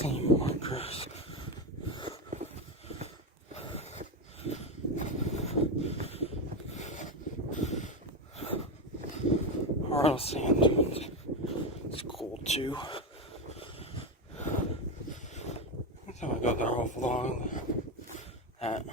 same markers. Arnold Sand Dunes. It's cool too. I think I got there off along that.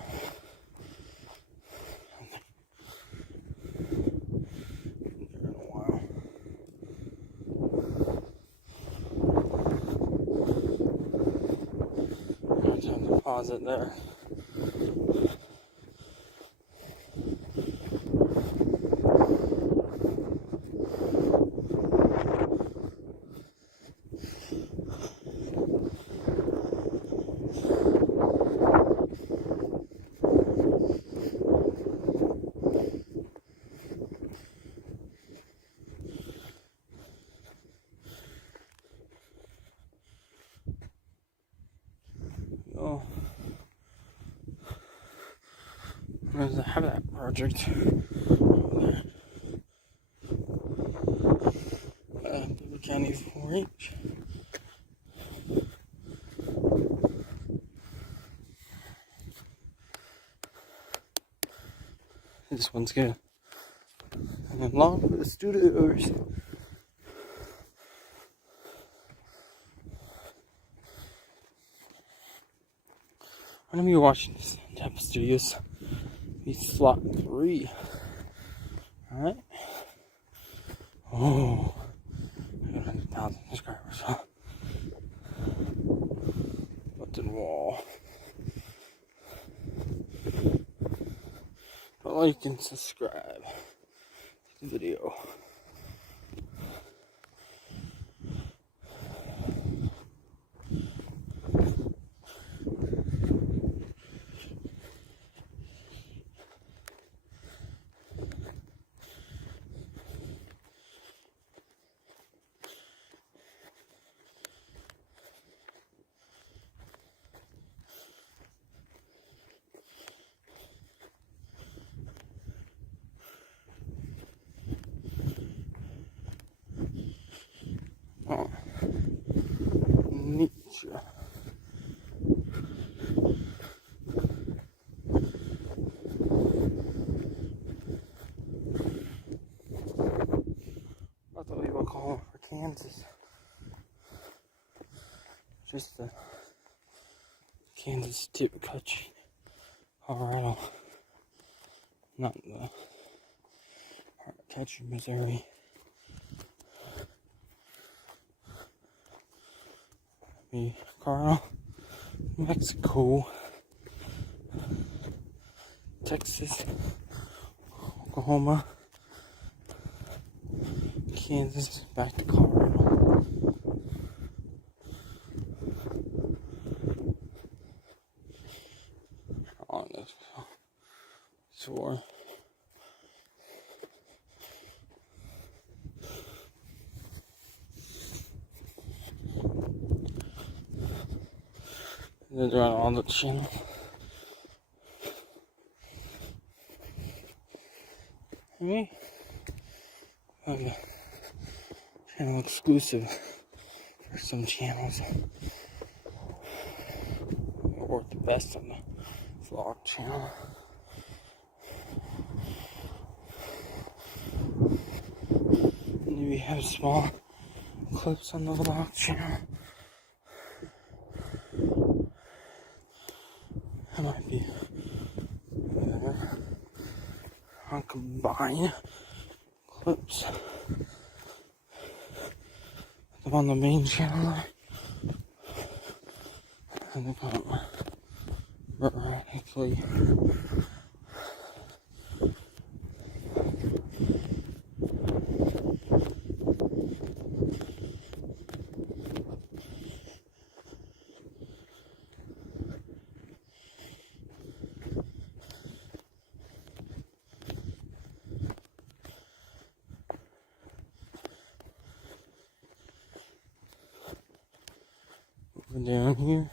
Pause it there. Oh, there's the Habitat Project. Beaver County 4-H. This one's good. And then long for the studios. I'm gonna be watching this type of studios. Be slot 3. Alright. Oh, I got 100,000 subscribers, huh? Button wall. But like and subscribe to the video. Oh, Nietzsche. That's what people call for Kansas. Just the Kansas tip country, Colorado, not the country, Missouri. Colorado, Mexico, Texas, Oklahoma, Kansas, back to Colorado. On this tour. They're on the channel. Okay. Okay. Channel exclusive for some channels. Or the best on the vlog channel. And we have small clips on the vlog channel. That might be there. On combined clips. On the main channel. And they come vertically. Down here.